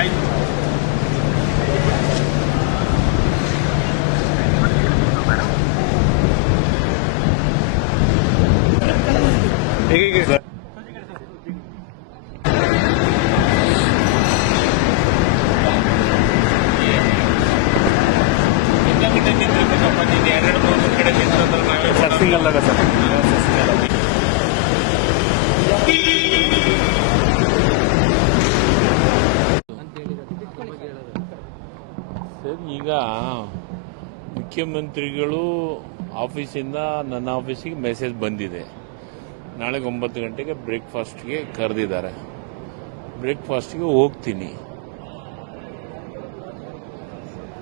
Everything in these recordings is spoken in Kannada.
ಆಯ್ತು. ಈಗ ಎರಡು ಮೂರು ಕಡೆ ನಿಂತಂದ್ರೆ ನಾವೇ ಸಿಂಗಲ್ ಆಗ ಸರ್ ಸರ್, ಈಗ ಮುಖ್ಯಮಂತ್ರಿಗಳು ಆಫೀಸಿಂದ ನನ್ನ ಆಫೀಸಿಗೆ ಮೆಸೇಜ್ ಬಂದಿದೆ. ನಾಳೆ 9 ಗಂಟೆಗೆ ಬ್ರೇಕ್ಫಾಸ್ಟ್ಗೆ ಕರೆದಿದ್ದಾರೆ. ಬ್ರೇಕ್ಫಾಸ್ಟ್ಗೆ ಹೋಗ್ತೀನಿ.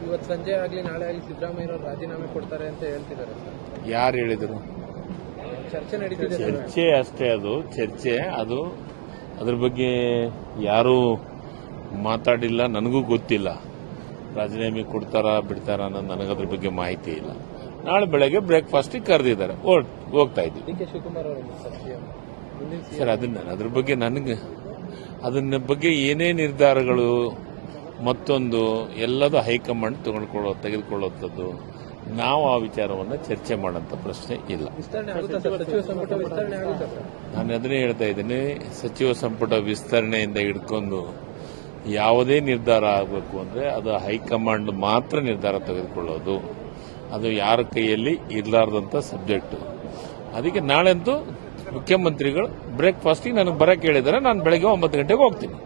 ಇವತ್ತು ಸಂಜೆ ಆಗಲಿ ನಾಳೆ ಆಗಲಿ ಸಿದ್ದರಾಮಯ್ಯ ರಾಜೀನಾಮೆ ಕೊಡ್ತಾರೆ ಅಂತ ಹೇಳ್ತಿದ್ದಾರೆ. ಯಾರು ಹೇಳಿದರು? ಚರ್ಚೆ ನಡೀತಿದೆ. ಚರ್ಚೆ ಅಷ್ಟೇ, ಅದು ಚರ್ಚೆ. ಅದು ಅದ್ರ ಬಗ್ಗೆ ಯಾರೂ ಮಾತಾಡಿಲ್ಲ, ನನಗೂ ಗೊತ್ತಿಲ್ಲ. ರಾಜೀನಾಮೆ ಕೊಡ್ತಾರಾ ಬಿಡ್ತಾರಾ ಅನ್ನೋದು ನನಗದ್ರ ಬಗ್ಗೆ ಮಾಹಿತಿ ಇಲ್ಲ. ನಾಳೆ ಬೆಳಗ್ಗೆ ಬ್ರೇಕ್ಫಾಸ್ಟಿಗೆ ಕರೆದಿದ್ದಾರೆ, ಹೋಗ್ತಾ ಇದ್ದೀವಿ. ಡಿ ಕೆ ಶಿವಕುಮಾರ್ ಅವರು ಸರ್, ಅದ್ರ ಬಗ್ಗೆ ಅದನ್ನ ಬಗ್ಗೆ ಏನೇ ನಿರ್ಧಾರಗಳು ಮತ್ತೊಂದು ಎಲ್ಲದೂ ಹೈಕಮಾಂಡ್ ತೆಗೆದುಕೊಳ್ಳುವಂಥದ್ದು. ನಾವು ಆ ವಿಚಾರವನ್ನು ಚರ್ಚೆ ಮಾಡೋಂಥ ಪ್ರಶ್ನೆ ಇಲ್ಲ. ವಿಸ್ತರಣೆ ಆಗುತ್ತಾ ಸರ್? ಸಚಿವ ಸಂಪುಟ ವಿಸ್ತರಣೆ ಆಗುತ್ತಾ ಸರ್? ನಾನು ಅದನ್ನೇ ಹೇಳ್ತಾ ಇದ್ದೀನಿ. ಸಚಿವ ಸಂಪುಟ ವಿಸ್ತರಣೆಯಿಂದ ಹಿಡ್ಕೊಂಡು ಯಾವುದೇ ನಿರ್ಧಾರ ಆಗಬೇಕು ಅಂದರೆ ಅದು ಹೈಕಮಾಂಡ್ ಮಾತ್ರ ನಿರ್ಧಾರ ತೆಗೆದುಕೊಳ್ಳೋದು. ಅದು ಯಾರ ಕೈಯಲ್ಲಿ ಇರಲಾರ್ದಂಥ ಸಬ್ಜೆಕ್ಟು. ಅದಕ್ಕೆ ನಾಳೆಂತೂ ಮುಖ್ಯಮಂತ್ರಿಗಳು ಬ್ರೇಕ್ಫಾಸ್ಟಿಗೆ ನನಗೆ ಬರೋಕ್ಕೆ ಹೇಳಿದ್ದಾರೆ. ನಾನು ಬೆಳಗ್ಗೆ 9 ಗಂಟೆಗೆ ಹೋಗ್ತೀನಿ.